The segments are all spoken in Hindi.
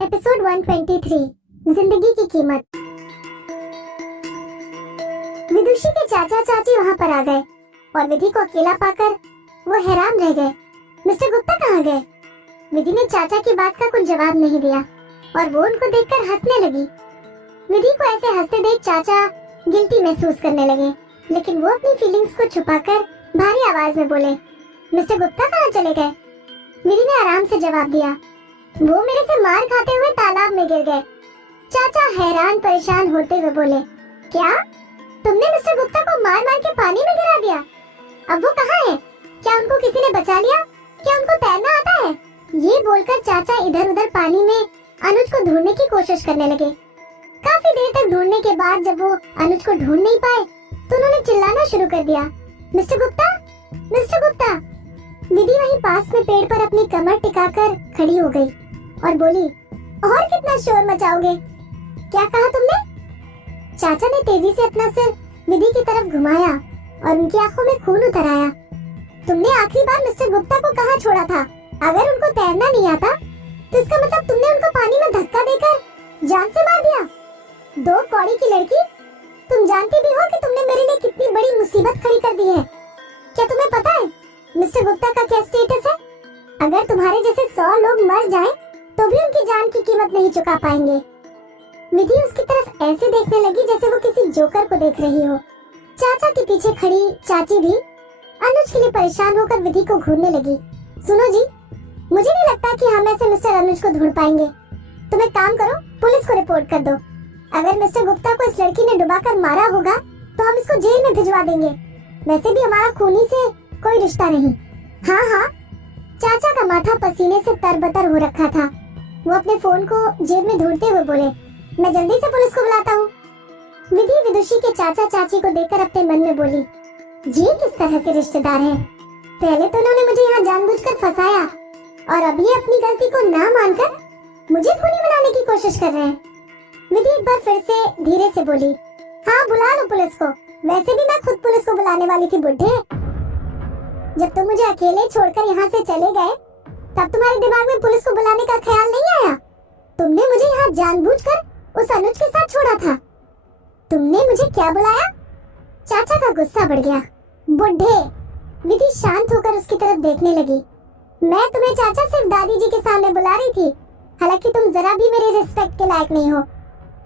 एपिसोड 123 जिंदगी की कीमत। विदुषी के चाचा चाची वहाँ पर आ गए और विधि को अकेला पाकर वो हैरान रह गए। मिस्टर गुप्ता कहाँ गए? विधि ने चाचा की बात का कुछ जवाब नहीं दिया और वो उनको देखकर हंसने लगी। विधि को ऐसे हंसते देख चाचा गिल्टी महसूस करने लगे, लेकिन वो अपनी फीलिंग्स को छुपाकर भारी आवाज में बोले, मिस्टर गुप्ता कहाँ चले गए? विधि ने आराम से जवाब दिया, वो मेरे से मार खाते हुए तालाब में गिर गए। चाचा हैरान परेशान होते हुए बोले, क्या तुमने मिस्टर गुप्ता को मार मार के पानी में गिरा दिया? अब वो कहाँ है? क्या उनको किसी ने बचा लिया? क्या उनको तैरना आता है? ये बोलकर चाचा इधर उधर पानी में अनुज को ढूंढने की कोशिश करने लगे। काफी देर तक ढूंढने के बाद जब वो अनुज को ढूंढ नहीं पाए तो उन्होंने चिल्लाना शुरू कर दिया, मिस्टर गुप्ता, मिस्टर गुप्ता। विधि वहीं पास में पेड़ पर अपनी कमर टिकाकर खड़ी हो गई और बोली, और कितना शोर मचाओगे? क्या कहा तुमने? चाचा ने तेजी से अपना सिर विधि की तरफ घुमाया और उनकी आंखों में खून उतर आया। तुमने आखिरी बार मिस्टर गुप्ता को कहाँ छोड़ा था? अगर उनको तैरना नहीं आता तो इसका मतलब तुमने उनको पानी में धक्का देकर जान से मार दिया। दो कौड़ी की लड़की, तुम जानती भी हो कि तुमने मेरे लिए कितनी बड़ी मुसीबत खड़ी कर दी है। क्या तुम्हें पता है मिस्टर गुप्ता का क्या स्टेटस है? अगर तुम्हारे जैसे 100 लोग मर जाएं, तो भी उनकी जान की कीमत नहीं चुका पाएंगे। विधि उसकी तरफ ऐसे देखने लगी जैसे वो किसी जोकर को देख रही हो। चाचा के पीछे खड़ी चाची भी अनुज के लिए परेशान होकर विधि को घूरने लगी। सुनो जी, मुझे नहीं लगता कि हम ऐसे मिस्टर अनुज को ढूंढ पाएंगे। तुम एक काम करो, पुलिस को रिपोर्ट कर दो। अगर मिस्टर गुप्ता को इस लड़की ने डुबाकर मारा होगा तो हम इसको जेल में भिजवा देंगे। वैसे भी हमारा खूनी से कोई रिश्ता नहीं। हाँ हाँ। चाचा का माथा पसीने से तरबतर हो रखा था। वो अपने फोन को जेब में ढूंढते हुए बोले, मैं जल्दी से पुलिस को बुलाता हूँ। विधि विदुषी के चाचा चाची को देखकर अपने मन में बोली, ये किस तरह के रिश्तेदार हैं? पहले तो उन्होंने मुझे यहाँ जानबूझकर फंसाया और अब ये अपनी गलती को ना मानकर मुझे खूनी बनाने की कोशिश कर रहे हैं। विधि एक बार फिर से धीरे से बोली, हाँ बुला लो पुलिस को। वैसे भी मैं खुद पुलिस को बुलाने वाली थी बुड्ढे। जब तुम मुझे अकेले छोड़कर यहाँ से चले गए तब तुम्हारे दिमाग में पुलिस को बुलाने का ख्याल नहीं आया। तुमने मुझे यहाँ जानबूझकर उस अनुज के साथ छोड़ा था। तुमने मुझे क्या बुलाया? चाचा का गुस्सा बढ़ गया। बुड्ढे। विधि शांत होकर उसकी तरफ देखने लगी। मैं तुम्हें चाचा सिर्फ दादी जी के सामने बुला रही थी, हालांकि तुम जरा भी मेरे रिस्पेक्ट के लायक नहीं हो।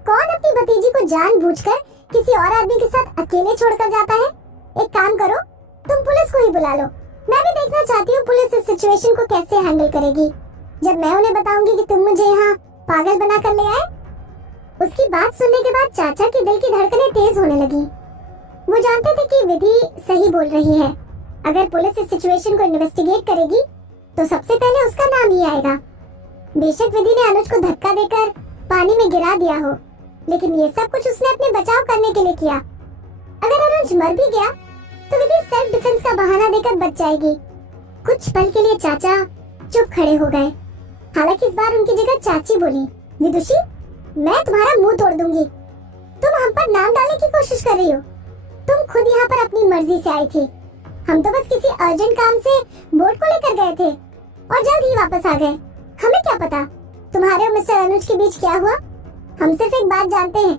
कौन अपनी भतीजी को जानबूझकर किसी और आदमी के साथ अकेले छोड़कर जाता है? एक काम करो, तुम पुलिस को ही बुला लो। मैं भी देखना चाहती हूँ पुलिस इस सिचुएशन को कैसे हैंडल करेगी। जब मैं उन्हें बताऊंगी कि तुम मुझे यहाँ पागल बना कर ले आए। उसकी बात सुनने के बाद चाचा के दिल की धड़कनें तेज होने लगी। वो जानते थे कि विधि सही बोल रही है। अगर पुलिस इस सिचुएशन को इन्वेस्टिगेट करेगी तो सबसे पहले उसका नाम ही आएगा। बेशक विधि ने अनुज को धक्का देकर पानी में गिरा दिया हो, लेकिन ये सब कुछ उसने अपने बचाव करने के लिए किया। अगर अनुज मर भी गया तो विधि सेल्फ डिफेंस का बहाना देकर बच जाएगी। कुछ पल के लिए चाचा चुप खड़े हो गए। हालांकि इस बार उनकी जगह चाची बोली, विदुषी, मैं तुम्हारा मुंह तोड़ दूंगी। तुम हम पर नाम डालने की कोशिश कर रही हो। तुम खुद यहाँ पर अपनी मर्जी से आई थी। हम तो बस किसी अर्जेंट काम से बोट को लेकर गए थे और जल्द ही वापस आ गए। हमें क्या पता तुम्हारे और मिस्टर अनुज के बीच क्या हुआ। हम सिर्फ एक बात जानते हैं,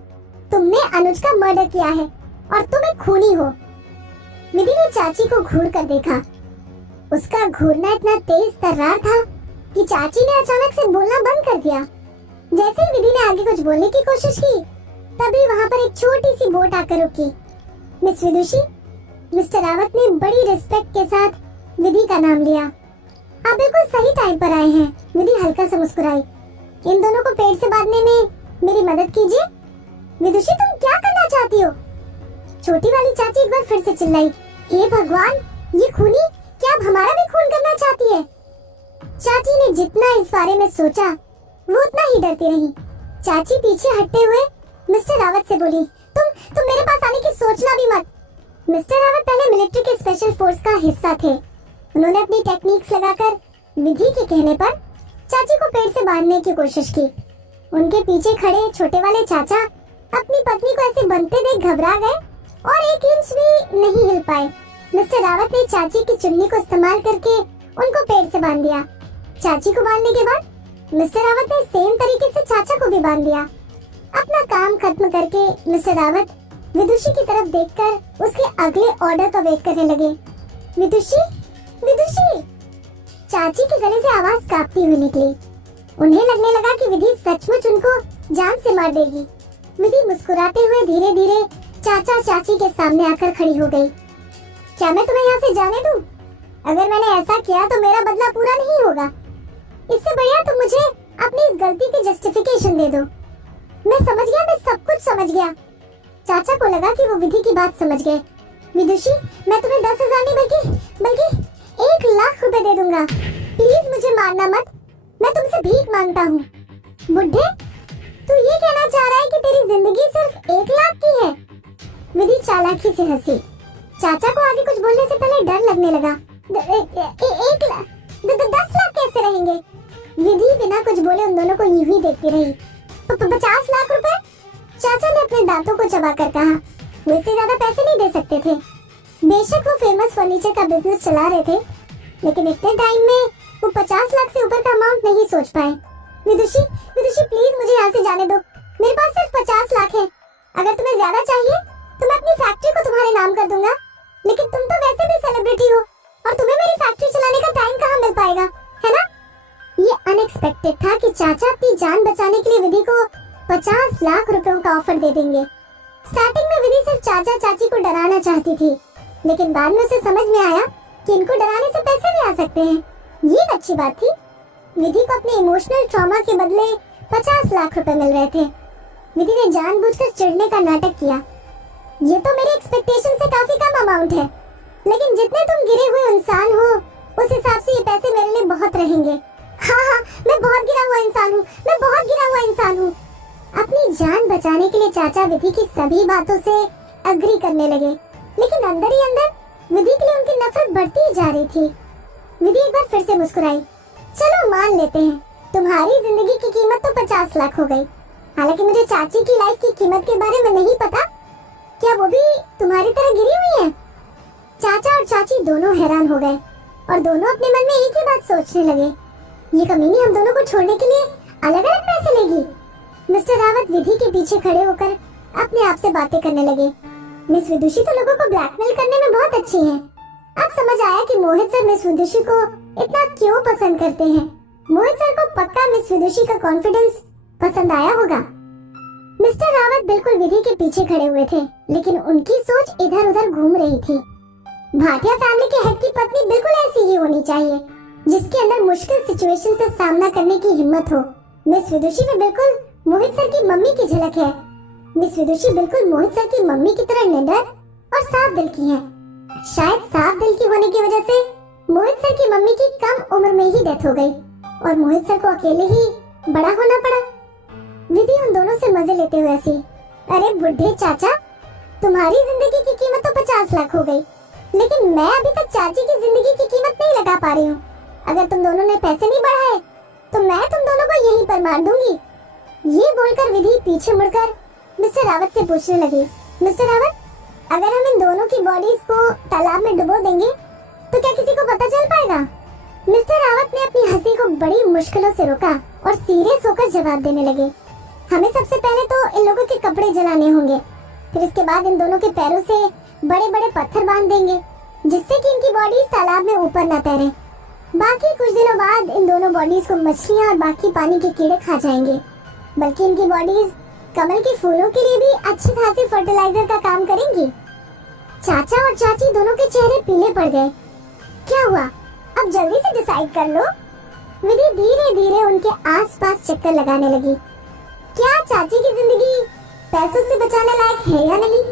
तुमने अनुज का मर्डर किया है और तुम एक खूनी हो। विधि ने चाची को घूर कर देखा। उसका घूरना इतना तेज तर्रार था कि चाची ने अचानक से बोलना बंद कर दिया। जैसे ही विधि ने आगे कुछ बोलने की कोशिश की, तभी वहाँ पर एक छोटी सी बोट आकर रुकी। मिस विदुषी, मिस्टर रावत ने बड़ी रिस्पेक्ट के साथ विधि का नाम लिया। आप बिल्कुल सही टाइम पर आए हैं। विधि हल्का सा मुस्कुराई। इन दोनों को पेड़ से बांधने में मेरी मदद कीजिए। विदुषी, तुम क्या करना चाहती हो? छोटी वाली चाची एक बार फिर से चिल्लाई, हे भगवान, ये खूनी क्या अब हमारा भी खून करना चाहती है? चाची ने जितना इस बारे में सोचा वो उतना ही डरती रही। चाची पीछे हटते हुए मिस्टर रावत से बोली, तुम मेरे पास आने की सोचना भी मत। मिस्टर रावत पहले मिलिट्री के स्पेशल फोर्स का हिस्सा थे। उन्होंने अपनी टेक्निक्स लगाकर विधि के कहने पर चाची को पेड़ से बांधने की कोशिश की। उनके पीछे खड़े छोटे वाले चाचा अपनी पत्नी को ऐसे बनते देख घबरा गए और एक इंच भी नहीं हिल पाए। मिस्टर रावत ने चाची की चुन्नी को इस्तेमाल करके उनको पेड़ से बांध दिया। चाची को बांधने के बाद मिस्टर रावत ने सेम तरीके से चाचा को भी बांध दिया। अपना काम खत्म करके मिस्टर रावत विदुषी की तरफ देखकर उसके अगले ऑर्डर का वेट करने लगे। विदुषी, विदुषी! चाची के गले से आवाज कांपती हुई निकली। उन्हें लगने लगा कि विधि सचमुच उनको जान से मार देगी। विधि मुस्कुराते हुए धीरे धीरे चाचा चाची के सामने आकर खड़ी हो गई। क्या मैं तुम्हें यहाँ से जाने दूं? अगर मैंने ऐसा किया तो मेरा बदला पूरा नहीं होगा। इससे बढ़िया तुम मुझे अपनी इस गलती की जस्टिफिकेशन दे दो। मैं समझ गया, मैं सब कुछ समझ गया। चाचा को लगा कि वो विधि की बात समझ गए। विदुषी, मैं तुम्हें 10,000 नहीं बल्कि 1,00,000 रुपए दे दूंगा। प्लीज मुझे मारना मत, मैं तुमसे भीख मांगता हूँ। बुढ़े, तू ये कहना चाह रहा है कि तेरी जिंदगी सिर्फ 1,00,000 की है? विधि चालाकी से हंसी। चाचा को आगे कुछ बोलने से पहले डर लगने लगा। 10,00,000 कैसे रहेंगे? विधि बिना कुछ बोले उन दोनों को यूं ही देखती रही। 50,00,000 रुपए? चाचा ने अपने दांतों को चबाकर कहा। वो इससे ज्यादा पैसे नहीं दे सकते थे। बेशक वो फेमस फर्नीचर का बिजनेस चला रहे थे, लेकिन इतने टाइम में वो 50,00,000 से ऊपर का अमाउंट नहीं सोच पाए। विदुषी, विदुषी प्लीज मुझे यहाँ से जाने दो। मेरे पास सिर्फ 50,00,000 है। अगर तुम्हें ज्यादा चाहिए तो मैं अपनी फैक्ट्री को तुम्हारे नाम कर दूंगा। लेकिन तुम तो वैसे भी सेलिब्रिटी हो और तुम्हें मेरी फैक्ट्री चलाने का टाइम कहाँ मिल पाएगा, है ना? ये अनएक्सपेक्टेड था कि चाचा अपनी जान बचाने के लिए विधि को 50,00,000 रुपयों का ऑफर दे देंगे। स्टार्टिंग में विधि सिर्फ चाचा चाची को डराना चाहती थी, लेकिन बाद में उसे समझ में आया कि इनको डराने से पैसे भी आ सकते हैं। ये एक अच्छी बात थी। विधि को अपने इमोशनल ट्रॉमा के बदले 50,00,000 रुपए मिल रहे थे। विधि ने जानबूझकर चिढ़ने का नाटक किया। ये तो मेरे एक्सपेक्टेशन से काफी कम अमाउंट है, लेकिन जितने तुम गिरे हुए इंसान हो उस हिसाब से ये पैसे मेरे लिए बहुत रहेंगे। हाँ, मैं बहुत गिरा हुआ इंसान हूँ, मैं बहुत गिरा हुआ इंसान हूँ। अपनी जान बचाने के लिए चाचा विधि की सभी बातों से अग्री करने लगे, लेकिन अंदर ही अंदर विधि के लिए उनकी नफरत बढ़ती ही जा रही थी। विधि एक बार फिर से मुस्कुराई। चलो मान लेते हैं तुम्हारी जिंदगी की कीमत तो 50,00,000 हो गई। हालांकि मुझे चाची की लाइफ की कीमत के बारे में नहीं पता। क्या वो भी तुम्हारी तरह गिरी हुई है? चाचा और चाची दोनों हैरान हो गए और दोनों अपने मन में एक ही बात सोचने लगे। ये कमीनी हम दोनों को छोड़ने के लिए अलग अलग पैसे लेगी। मिस्टर रावत विधि के पीछे खड़े होकर अपने आप से बातें करने लगे। मिस विदुषी तो लोगों को ब्लैकमेल करने में बहुत अच्छी है। अब समझ आया कि मोहित सर मिस विदुषी को इतना क्यों पसंद करते हैं। मोहित सर को पक्का मिस विदुषी का कॉन्फिडेंस पसंद आया होगा। मिस्टर रावत बिल्कुल विधि के पीछे खड़े हुए थे, लेकिन उनकी सोच इधर उधर घूम रही थी। भाटिया फैमिली के हेड की पत्नी बिल्कुल ऐसी ही होनी चाहिए, जिसके अंदर मुश्किल सिचुएशन से सामना करने की हिम्मत हो। मिस विदुषी में बिल्कुल मोहित सर की मम्मी की झलक है। मिस विदुषी बिल्कुल मोहित सर की मम्मी की तरह निडर और साफ दिल की हैं। शायद साफ दिल की होने की वजह से मोहित सर की मम्मी की कम उम्र में ही डेथ हो गई और मोहित सर को अकेले ही बड़ा होना पड़ा। विधि उन दोनों से मजे लेते हुए हंसी। अरे बुढ़े चाचा, तुम्हारी जिंदगी की कीमत तो 50,00,000 हो गई, लेकिन मैं अभी तक चाची की जिंदगी की कीमत नहीं लगा पा रही हूँ। अगर तुम दोनों ने पैसे नहीं बढ़ाए तो मैं तुम दोनों को यहीं पर मार दूंगी। ये बोलकर विधि पीछे मुड़कर मिस्टर रावत से पूछने लगी, मिस्टर रावत, अगर हम इन दोनों की बॉडीज को तालाब में डुबो देंगे तो क्या किसी को पता चल पाएगा? मिस्टर रावत ने अपनी हंसी को बड़ी मुश्किलों से रोका और सीरियस होकर जवाब देने लगे, हमें सबसे पहले तो इन लोगों के कपड़े जलाने होंगे, फिर इसके बाद इन दोनों के पैरों से बड़े बड़े पत्थर बांध देंगे, जिससे कि इनकी बॉडीज तालाब में ऊपर न तैरे। बाकी कुछ दिनों बाद इन दोनों बॉडीज को मछलियाँ और बाकी पानी के कीड़े खा जाएंगे। बल्कि इनकी बॉडीज कमल के फूलों के लिए भी अच्छी खासी फर्टिलाइजर का काम करेंगी। चाचा और चाची दोनों के चेहरे पीले पड़ गए। क्या हुआ? अब जल्दी से डिसाइड कर लो। विधि धीरे धीरे उनके आसपास चक्कर लगाने लगी। क्या चाची की जिंदगी पैसों से बचाने लायक है या नहीं?